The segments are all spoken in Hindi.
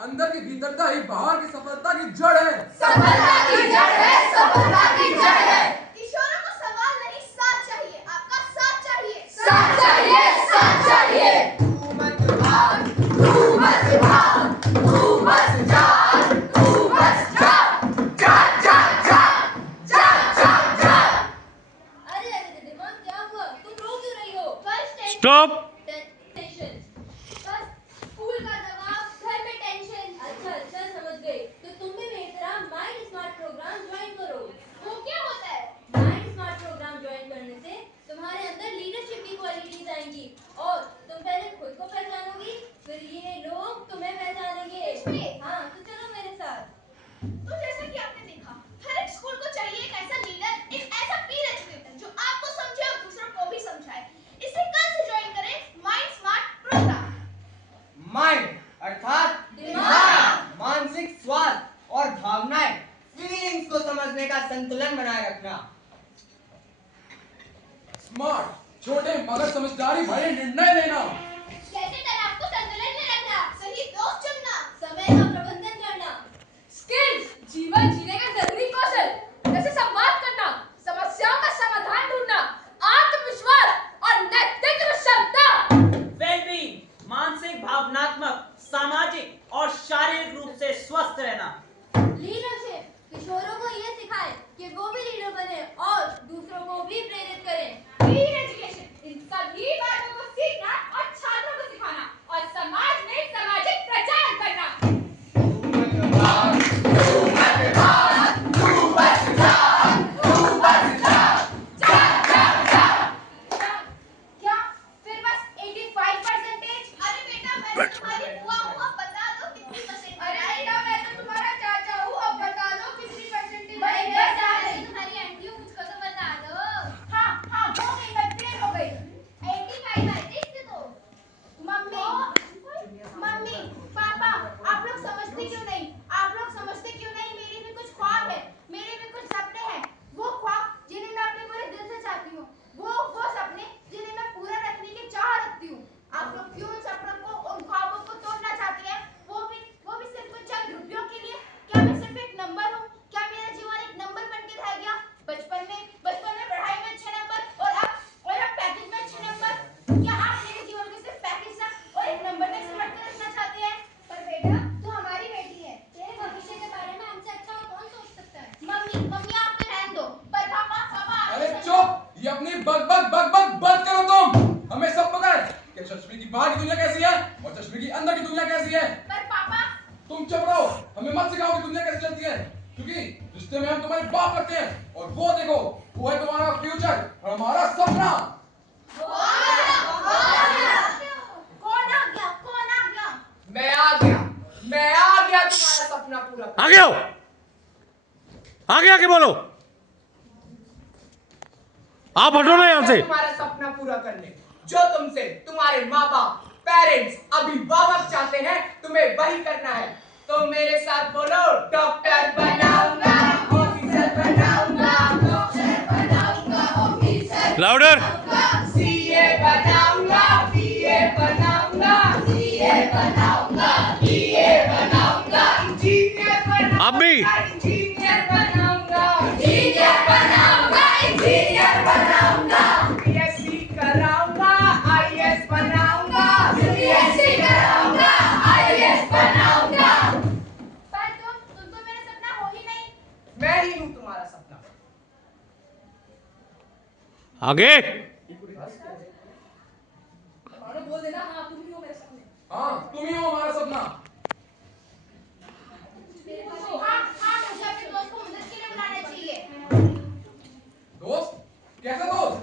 अंदर की भीतरता ही बाहर की सफलता की जड़ है। सफलता की जड़ है, सफलता की जड़ है। किशोरों को सवाल नहीं साथ चाहिए, आपका साथ चाहिए। साथ चाहिए, साथ चाहिए। तू मत भाग, तू मत भाग, तू मत जा, तू मत जा, जा जा जा, जा जा जा। अरे अरे दिमाग क्या हुआ? तुम रो क्यों रही हो? स्टॉप। टेंशन। बस स्कूल का जवाब घर में टेंशन। अच्छा समझ गई। तो तुम भी मेरी तरह माइंड स्मार्ट प्रोग्राम ज्वाइन करो। वो क्या होता है? माइंड स्मार्ट प्रोग्राम ज्वाइन करने से तुम्हारे अंदर लीडरशिप की क्वालिटीज आएंगी और तुम पहले खुद को पहचानोगी, फिर ये लोग तुम्हें पहचानेंगे। हाँ, तो चलो मेरे साथ। तो जैसा कि आपने देखा, हर एक स्कूल को चाहिए एक ऐसा लीडर, एक ऐसा पीर एजुकेटर जो आपको समझे और दूसरों को भी समझाए। इसे कल से ज्वाइन करें माइंड स्मार्ट प्रोग्राम। माइंड अर्थात दिमाग। मानसिक स्वास्थ्य और भावनाएं, फीलिंग्स को समझने का संतुलन बनाए रखना। स्मार्ट, छोटे मगर समझदारी भरे निर्णय लेना। कैसे तनाव को संतुलन में रखना, सही दोस्त चुनना, समय का प्रबंधन करना। स्किल्स, जीवन जीने का जरूरी कौशल, जैसे संवाद करना, समस्याओं का समाधान ढूंढना, आत्मविश्वास और नेतृत्व क्षमता। वेलबींग, मानसिक, भावनात्मक, सामाजिक और शारीरिक रूप से स्वस्थ रहना। लीडरशिप, किशोरों को ये सिखाए कि वो भी लीडर बने और दूसरों को भी प्रेरित करें। पीर एजुकेशन, इन सभी बातों को सीखना और छात्रों को सिखाना और समाज में सामाजिक प्रचार करना। तू मत भाग, तू मत भाग, तू मत जा, तू मत जा, जा जा जा। क्या फिर बस 85%? अरे बेटा, मैं तो तुम्हारी बुआ हूँ, अब बता दो कितनी परसेंट। अरे बेटा, मैं तो तुम्हारा चाचा हूँ, अब बता दो कितनी परसेंटेज बड़ी आई बस है। आ रही तुम्हारी आंटी हूँ, मुझको तो बता दो। हाँ हाँ, हो गई, मैं ट्रेन हो गई। 85 आई थी इससे तो। मम्मी मम्मी पापा, आप लोग समझते क्यों नहीं? आप लोग समझते क्यों नहीं? मेरे भी कुछ ख्वाब है, मेरे भी कुछ सपने हैं। वो ख्वाब जिन्हें मैं अपने पूरे दिल से चाहती हूँ, वो सपने जिन्हें मैं पूरा रखने की चाह रखती हूँ। आप लोग क्यों उन सपनों को, उन ख्वाबों को तोड़ना चाहते हैं? वो भी सिर्फ कुछ चंद रुपयों के लिए। क्या मैं सिर्फ एक नंबर हूँ? क्या मेरा जीवन एक नंबर बन के रह गया? बचपन में पढ़ाई में अच्छे नंबर और अब पैकेज में अच्छे नंबर। क्या आप मेरे जीवन को सिर्फ पैकेज तक और एक नंबर तक सिमट कर रखना चाहते हैं? पर बेटा, तू हमारी बेटी है, तेरे भविष्य के बारे में हमसे अच्छा और कौन सोच सकता है? मम्मी आप तो रहने दो, पर पापा आप अरे चुप, ये अपनी बक बंद करो तुम। हमें सब पता है कि चश्मे की बाहर की दुनिया कैसी है और चश्मे की अंदर की दुनिया कैसी है। पर पापा तुम चुप रहो, हमें मत सिखाओ कि दुनिया कैसे चलती है, क्योंकि रिश्ते में हम तुम्हारे बाप लगते हैं और वो देखो, वो है तुम्हारा फ्यूचर और हमारा सपना। कौन आ गया? मैं आ गया तुम्हारा सपना पूरा करने। आगे आओ, आगे बोलो। आप हटो ना यहाँ से। तुम्हारा सपना पूरा करने, जो तुमसे तुम्हारे माँ बाप, पेरेंट्स, अभिभावक चाहते हैं, तुम्हें वही करना है। तो मेरे साथ बोलो, डॉक्टर बनाऊंगा, ऑफिसर बनाऊंगा, डॉक्टर बनाऊंगा, ऑफिसर लाउडर। सीए बनाऊंगा, बीए बनाऊंगा, सीए बनाऊंगा, बीए बनाऊंगा, इंजीनियर बनाऊंगा, आप भी। इंजीनियर बनाऊंगा, इंजीनियर बनाऊंगा, इंजीनियर बनाऊंगा, बीएससी कराऊंगा, आईएएस बनाऊंगा, बीएससी कराऊंगा, आईएएस बनाऊंगा। आगे। बोल देना हाँ तुम ही हो मेरे सपने। हाँ तुम ही हो हमारा सपना। हाँ मुझे अपने दोस्त को मदद के लिए बुलाना चाहिए। दोस्त? कैसा दोस्त?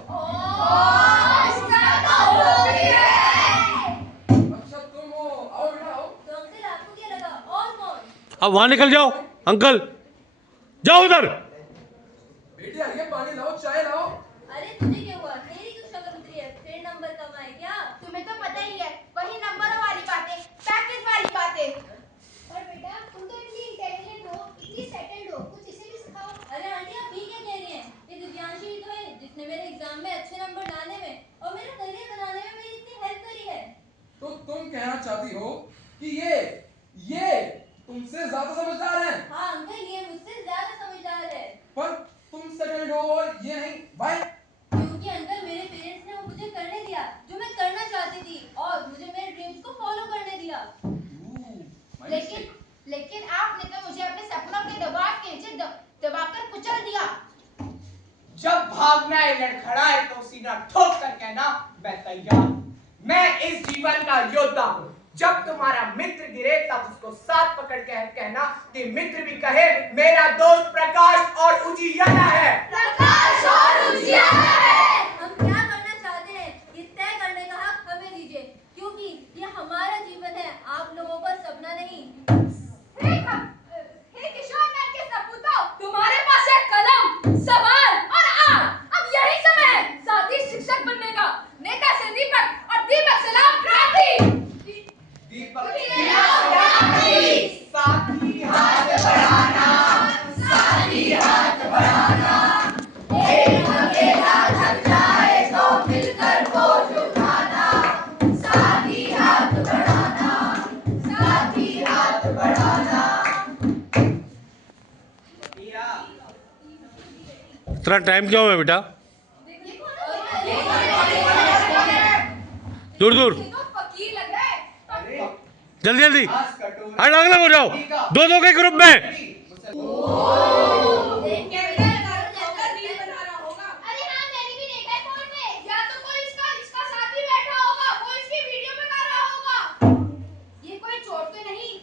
अच्छा तुम हो, आओ बेटा आओ। तो अंकल आपको क्या लगा और कौन? अब वहां निकल जाओ। अंकल जाओ उधर। बेटी आइए पानी लाओ, चाय लाओ। अरे तुझे क्या हुआ? तेरी क्यों शक्ल उतरी है? फिर नंबर कम आए क्या? तुम्हें तो पता ही है, वही नंबरों वाली बातें, पैकेज वाली बातें। और बेटा तुम तो इतनी इंटेलिजेंट हो, इतनी सेटल्ड हो, कुछ इसे भी सिखाओ। अरे आंटी आप भी क्या कह रही हैं? ये दिव्यांशी ही तो है जिसने मेरे एग्जाम में अच्छे नंबर लाने में और मेरा करियर बनाने में मेरी इतनी हेल्प करी है। तो तुम कहना चाहती हो कि ये तुमसे ज्यादा समझदार हैं? हाँ अंकल ये मुझसे ज्यादा समझदार है। पर तुम सेटल्ड हो और ये नहीं, भाई। क्योंकि अंकल मेरे पेरेंट्स ने वो मुझे करने दिया जो मैं करना चाहती थी और मुझे मेरे ड्रीम्स को फॉलो करने दिया। लेकिन आपने तो मुझे अपने सपनों के दबाव के नीचे दबाकर कुचल दिया। जब भागना है लड़खड़ाए तो सीना ठोक कर कहना मैं तैयार। मैं इस जीवन का योद्धा हूँ। जब तुम्हारा मित्र गिरे तब उसको साथ पकड़ के कहना कि मित्र भी कहे मेरा दोस्त प्रकाश और उजियारा है। प्रकाश और उजियारा है। हम क्या करना चाहते हैं ये तय करने का हक हमें दीजिए क्योंकि ये हमारा जीवन है, आप लोगों का सपना नहीं। हे किशोर नाथ के सपूतों, तुम्हारे पास है कलम, सवाल और आग। अब यही समय है साथी शिक्षक बनने का। नेता से दीपक और दीपक से लाभ क्रांति। दीपक साथी हाथ बढ़ाना, साथी हाथ बढ़ाना। एक अकेला थक जाए तो मिलकर बोझ उठाना। साथी हाथ बढ़ाना, साथी हाथ बढ़ाना। इतना टाइम क्यों है बेटा? दूर दूर ये तो फकीर लग रहा है। जल्दी जल्दी अलग अलग हो जाओ, दो दो के ग्रुप में। अरे हाँ मैंने भी देखा है फोन में। या तो कोई इसका साथी बैठा होगा, वो इसकी वीडियो बना रहा होगा। ये कोई चोर तो नहीं?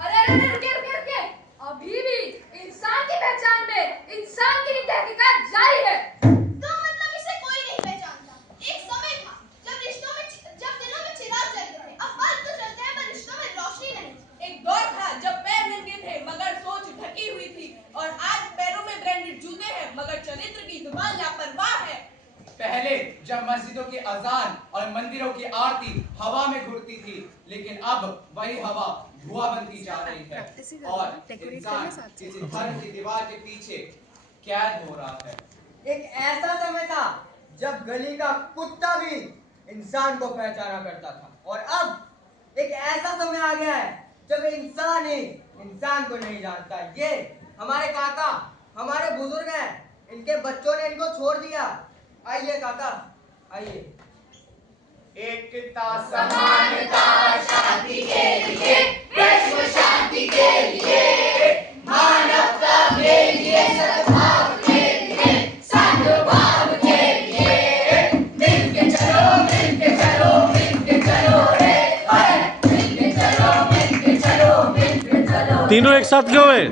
अरे रुके। अभी भी इंसान की पहचान में इंसान की तहकीकात जारी है। तो मतलब इसे कोई नहीं पहचानता। एक समय था जब दिलों में चिराग जलते थे। अब बल्ब तो जलते हैं पर रिश्तों में रोशनी नहीं। एक दौर था जब पैर नंगे थे मगर सोच ढकी हुई थी और आज पैरों में ब्रांडेड जूते हैं मगर चरित्र की जुबान लापरवाह है। पहले जब मस्जिदों की अजान और मंदिरों की आरती हवा में घुलती थी, लेकिन अब वही हवा धुआं बनती जा रही है और इंसान किसी धर्म की दीवार के पीछे कैद हो रहा है। एक ऐसा समय था जब गली का कुत्ता भी इंसान को पहचाना करता था और अब एक ऐसा समय आ गया है जब इंसान ही इंसान को नहीं जानता। ये हमारे काका, हमारे बुजुर्ग हैं, इनके बच्चों ने इनको छोड़ दिया। आइए काका आइए। एकता समानता शांति के लिए, विश्व शांति के लिए, मानवता के लिए, सद्भाव के लिए, सद्भाव के लिए। मिलके चलो रे हाय। मिलके चलो। तीनों एक साथ क्यों है?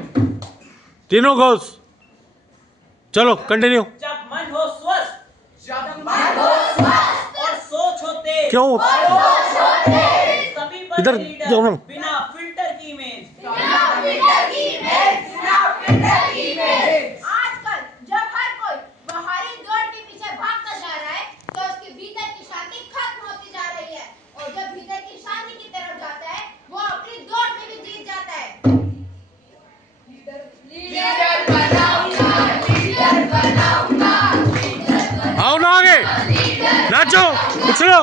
तीनों घोष चलो कंटिन्यू। जब मन हो स्वस्थ जब और सोच हो तेज, क्यों सभी इधर बने लीडर जाओ। बिना फिल्टर की इमेज। आजकल जब हर कोई बाहरी दौड़ के पीछे भागता जा रहा है तो उसके भीतर की शांति खत्म होती जा रही है और जब भीतर की शांति की तरफ जाता है वो अपनी दौड़ में भी जीत जाता है। लीडर बनाऊंगा। आओ ना आगे नाचो उछलो।